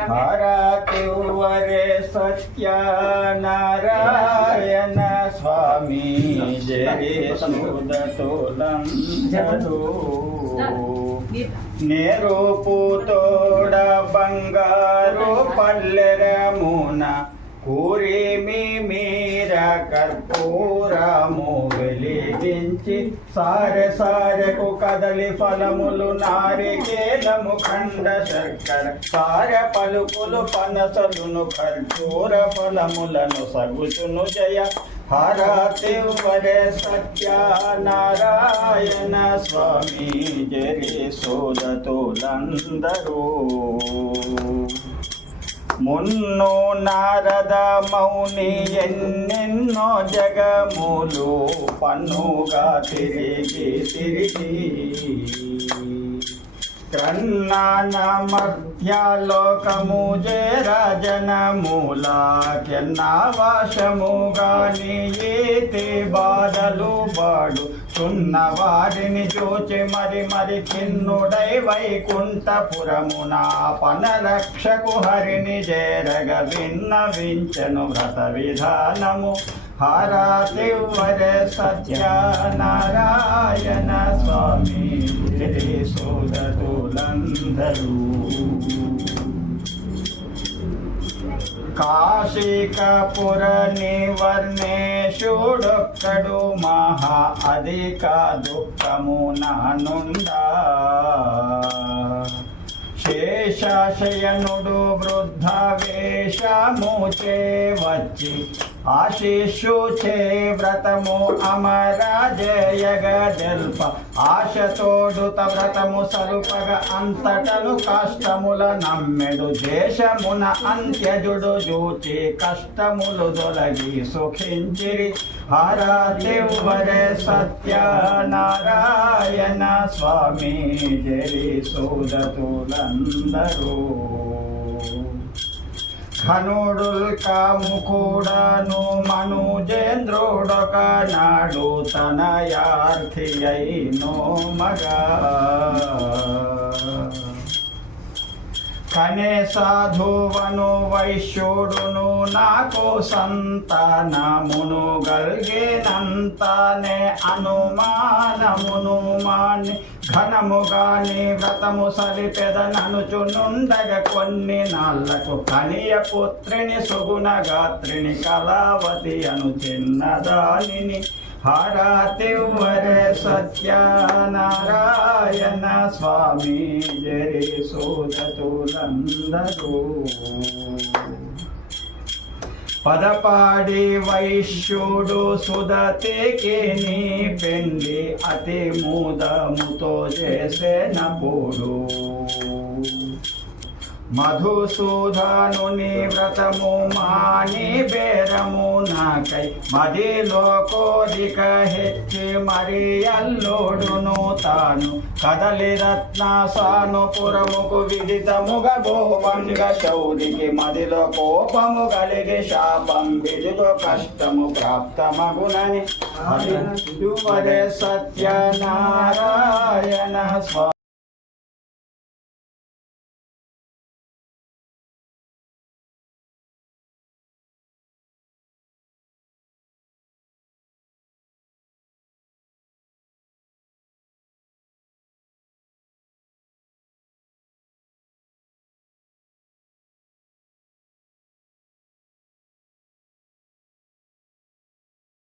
हरतिवरे सत्यनारायण स्वामी जय सुदतोलंदरू नेरूपुतोड बंगारू पल्लेरमुन కూరిమి మీర కర్పూరము వెలిగించి సారె సారెకు కదలి ఫలములు నారికేలము ఖండ శర్కర సారె పలుకులు పనసలును ఖర్జూర ఫలములను సగుచును జయ హరతివరే సత్యనారాయణ స్వామి జరి సోదతులందరూ మున్నో నారద మౌని ఎన్నెన్నో జగములు పన్నుగా తిరిగి క్రన్నానమధ్యలోకము జరజనమూలాకెన్నావాసముగాని ఏతి బాధలు బాడు చున్న వారిని చూచి మరి మరి కిన్నుడై వైకుంఠపురమున పనరక్షకు హరిని చేరగ విన్నవించెను వ్రత విధానము హరతివరే సత్యనారాయణ స్వామి జయ సోదతులందరూ కాశీకపుర నివర్ణేశుడొక్కడు మహా అధిక దుఃఖము నానుండా శేషశయనుడు వృద్ధ వేషముచే వచ్చి ఆశిషుచే వ్రతము అమర జయగ జల్ప ఆశతోడుత వ్రతము సరుపగ అంతటను కష్టముల నమ్మెడు దేశమున అంత్యజుడు జూచి కష్టములు దొలగి సుఖించిరి హరతివరే సత్యనారాయణ స్వామి జరి సోదతులందరూ ఘనుడుల్ కాముకుడను మనుజేంద్రుడొక నాడు తనయార్థి అయినో మగా కనే సాధువను వైశ్యుడును నాకు సంతానమును గల్గినంతనే అనుమానమును మాని ఘనముగాని వ్రతము సరిపెదననుచునుండగ కొన్ని నాళ్లకు కనియ పుత్రిని సుగుణ గాత్రిని కళావతి అను చిన్నదానిని హరతివరే సత్యనారాయణ స్వామి జరి సోదతులందరూ పదపాడి వైశ్యుడు సుదతికి నీ పెండి అతి మూదముతో చేసేనప్పుడు మధుసూదనుని వ్రతము మాని బేరము నాకై మదిలో కోరిక హెచ్చి మరి అల్లుడును తాను కదలి రత్న సానుపురముకు విదితముగ భోవంగ శౌరికి మదిలో కోపము కలిగి శాపం విడులో కష్టము ప్రాప్తమగునని హరతివరే సత్యనారాయణ స్వామి